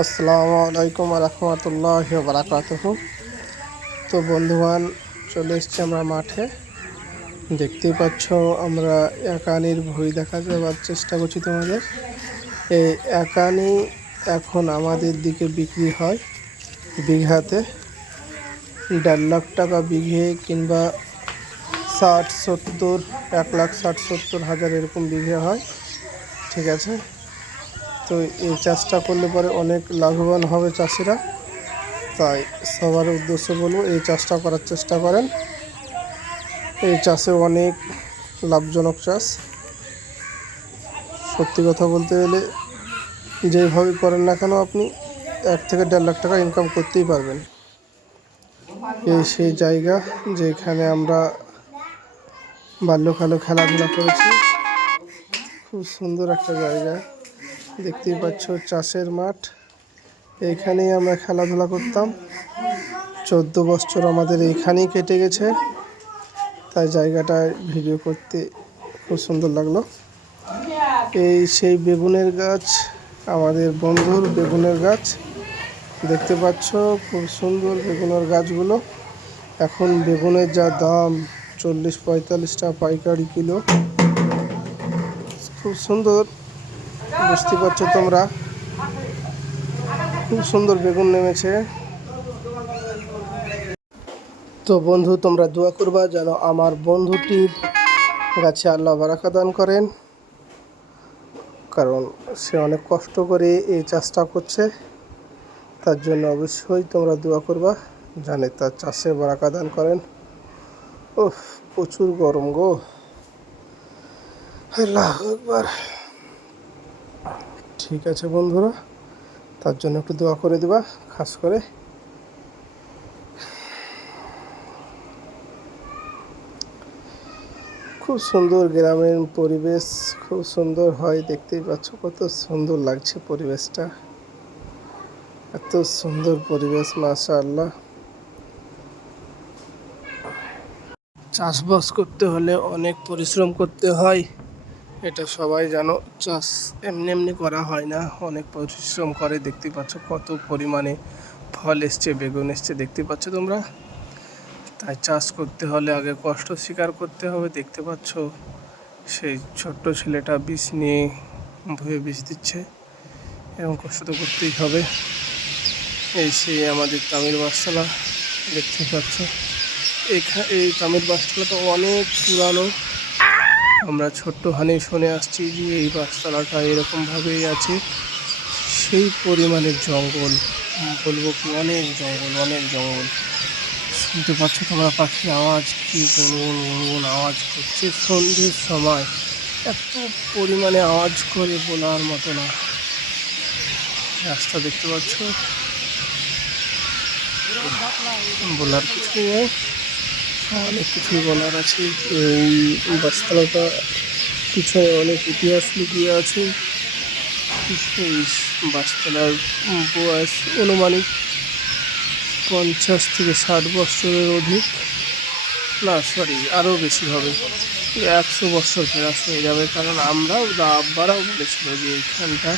আসসালামু আলাইকুম রহমতুল্লাহি ওয়া বারাকাতুহু। তো বন্ধুগণ, চলে এসেছি আমরা মাঠে। দেখতেই পাচ্ছ আমরা একানির ভুঁই দেখা যাওয়ার চেষ্টা করছি তোমাদের। এই একানি এখন আমাদের দিকে বিক্রি হয় বিঘাতে 1.5 লাখ টাকা বিঘে, কিংবা 60-70, 1,60,70,000 এরকম বিঘে হয়। ঠিক আছে, তো এই চাষটা করলে পরে অনেক লাভবান হবে চাষিরা। তাই সবার উদ্দেশ্যে বলবো, এই চাষটা করার চেষ্টা করেন। এই চাষে অনেক লাভজনক চাষ। সত্যি কথা বলতে গেলে যেইভাবে করেন না কেন, আপনি 1 থেকে 1.5 লাখ টাকা ইনকাম করতেই পারবেন। এই সেই জায়গা যেখানে আমরা বাল্যকালে খেলাধুলা করেছি। খুব সুন্দর একটা জায়গা, দেখতেই পাচ্ছ, চাষের মাঠ। এইখানেই আমরা খেলাধুলা করতাম। 14 বছর আমাদের এইখানেই কেটে গেছে। তাই জায়গাটায় ভিডিও করতে খুব সুন্দর লাগলো। এই সেই বেগুনের গাছ, আমাদের বন্ধুর বেগুনের গাছ দেখতে পাচ্ছ, খুব সুন্দর বেগুনের গাছগুলো। এখন বেগুনের যা দাম, 40-45 টাকা পাইকারি কিলো। খুব সুন্দর, বুঝতে পারছো তোমরা, খুব সুন্দর বেগুন নেমেছে। তো বন্ধু, তোমরা দোয়া করবা যেন আমার বন্ধুটির গাছে আল্লাহ বারাকা দান করেন, কারণ সে অনেক কষ্ট করে এই চাষটা করছে। তার জন্য অবশ্যই তোমরা দোয়া করবা জানে তার চাষে বারাকা দান করেন। ওহ, প্রচুর গরম গো, আল্লাহু আকবার। ঠিক আছে বন্ধুরা, তার জন্য একটু দোয়া করে দিবা খাস করে। খুব সুন্দর গ্রামীণ পরিবেশ, খুব সুন্দর হয়। দেখতেই পাচ্ছ কত সুন্দর লাগছে পরিবেশটা, এত সুন্দর পরিবেশ, মাশাআল্লাহ। চাষবাস করতে হলে অনেক পরিশ্রম করতে হয়, এটা সবাই জানো। চাষ এমনি এমনি করা হয় না, অনেক পরিশ্রম করে। দেখতে পাচ্ছ কত পরিমাণে ফল এসছে, বেগুন এসছে, দেখতে পাচ্ছ তোমরা। তাই চাষ করতে হলে আগে কষ্ট স্বীকার করতে হবে। দেখতে পাচ্ছ সেই ছোট্ট ছেলেটা বীজ নিয়ে ভুঁয়ে বীজ দিচ্ছে, এবং কষ্ট তো করতেই হবে। এই সেই আমাদের তামিল বাসতলা, দেখতে পাচ্ছ। এই তামিল বাসতলা তো অনেক পুরানো। আমরা ছোট্ট হানি শুনে আসছি যে এই বাসতলাটা এরকমভাবেই আছে। সেই পরিমাণে জঙ্গল, বলবো কি, অনেক জঙ্গল, অনেক জঙ্গল। শুনতে পাচ্ছ তোমরা পাখির আওয়াজ, কি গুনগুন গুনগুন আওয়াজ করছে সন্ধ্যের সময়। এত পরিমাণে আওয়াজ করে বলার মতো না। রাস্তা দেখতে পাচ্ছ, বলার কিছু নেই, অনেক কিছুই বলার আছে। এই বাসতলাটা পিছনে অনেক ইতিহাস লুকিয়ে আছে। এই বাসতলার বয়স অনুমানিক 50 থেকে 60 বছরের অধিক, না সরি, আরও বেশি হবে, 100 বছর প্লাস হয়ে যাবে। কারণ আমরাও, আব্বারাও বলেছিল যে এইখানটা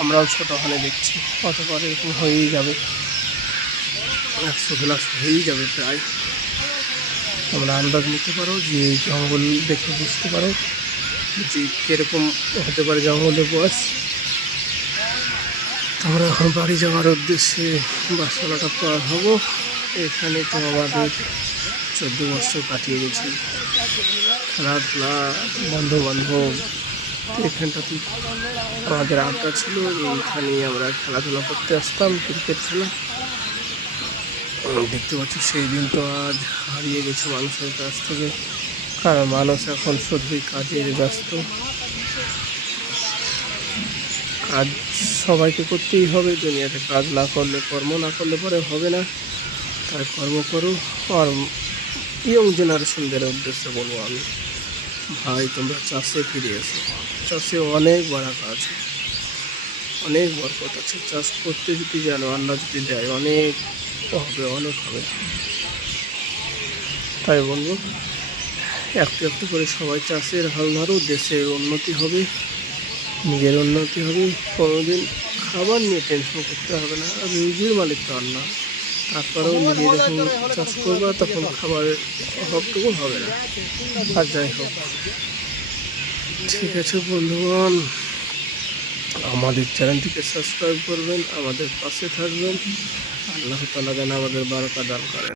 আমরাও ছোটোখানে দেখছি, কতবার এরকম হয়েই যাবে, 100 প্লাস হয়েই যাবে প্রায়। তোমরা আন্দাজ নিতে পারো যে এই জঙ্গল দেখে বুঝতে পারো যে কীরকম হতে পারে জঙ্গলের বয়স। আমরা এখন বাড়ি যাওয়ার উদ্দেশ্যে বাসতলাটা পার হবো। এখানে তো আমাদের 14 বছর কাটিয়ে গেছি, খেলাধুলা, বন্ধু বান্ধব। এখানটাতে আমাদের আড্ডা ছিল, এইখানেই আমরা খেলাধুলা করতে আসতাম, ক্রিকেট খেলা। দেখতে পাচ্ছ সেই দিন তো আজ হারিয়ে গেছে মানুষের কাছ থেকে, কারণ মানুষ এখন শুধুই কাজের ব্যস্ত। কাজ সবাইকে করতেই হবে দুনিয়াতে, কাজ না করলে, কর্ম না করলে পরে হবে না। তাই কর্ম করো। আর ইয়ং জেনারেশনদের উদ্দেশ্যে বলবো আমি, ভাই তোমরা চাষে ফিরে এসো। চাষে অনেক বারাকা আছে, অনেক বরকত আছে। চাষ করতে যদি জানো, আল্লাহ যদি দেয়, অনেক হবে, অনেক হবে। তাই বলবো, একটু একটু করে সবাই চাষের হাল ধরো, দেশের উন্নতি হবে, নিজের উন্নতি হবে। কোনোদিন খাবার নিয়ে টেনশন করতে হবে না, আর রুজির মালিক তো আল্লাহ। তারপরেও নিজে যখন চাষ করবা তখন খাবারের অভাবটুকু হবে না। আর যাই হোক, ঠিক আছে বন্ধুগণ, আমাদের চ্যানেলটিকে সাবস্ক্রাইব করবেন, আমাদের পাশে থাকবেন। আল্লাহ তাআলা যেন আমাদের বারাকা দান করেন।